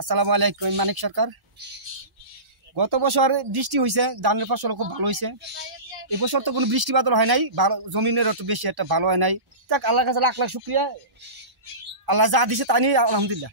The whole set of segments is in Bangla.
আসসালামু আলাইকুম। মানিক সরকার। গত বছর বৃষ্টি হয়েছে, ধানের ফসল খুব ভালো হয়েছে। এই বছর তো কোনো বৃষ্টি বাদল হয় নাই, জমিনের একটু বেশি একটা ভালো হয় নাই। যাক, আল্লাহর কাছে লাখ লাখ শুক্রিয়া। আল্লাহ যা দিছে তা নিয়ে আলহামদুলিল্লাহ।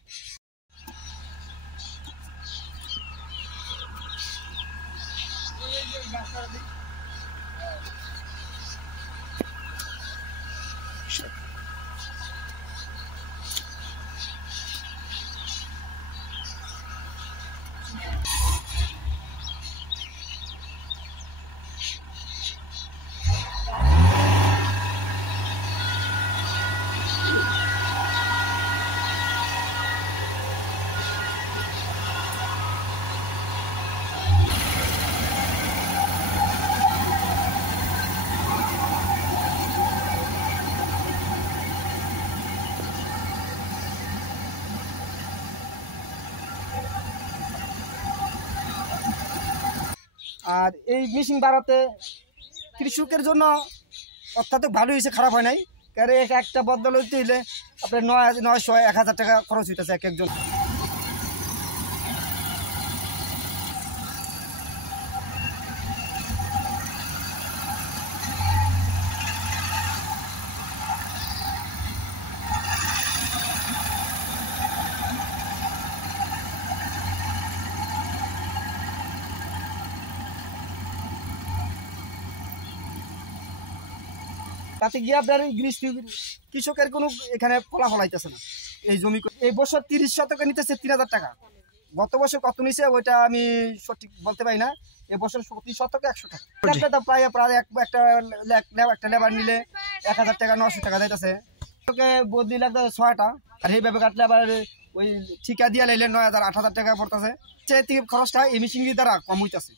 আর এই মেশিন বাড়াতে কৃষকের জন্য অত্যাধিক ভালো হয়েছে, খারাপ হয় নাই। কারণ একটা বদল হইতে হইলে আপনার 900-1000 টাকা খরচ হইতেছে এক একজন। তাতে গিয়ে আপনার কৃষকের কোনো এখানে ফলাফল হইতেছে না। এই জমি এই বছর 30 শতকে নিতেছে 3000 টাকা। গত বছর কত নিছে ওইটা আমি সঠিক বলতে পারি না। এবছর 30 শতকে 100 টাকা। প্রায় একটা লেবার নিলে 1000 টাকা 900 টাকা যাইতেছে। বদলি লাগতে 6টা, আর এইভাবে কাটলে আবার ওই ঠিকা দিয়ে লাইলে 9000-8000 টাকা পড়তেছে। খরচটা এই মেশিন দ্বারা কম হইতেছে।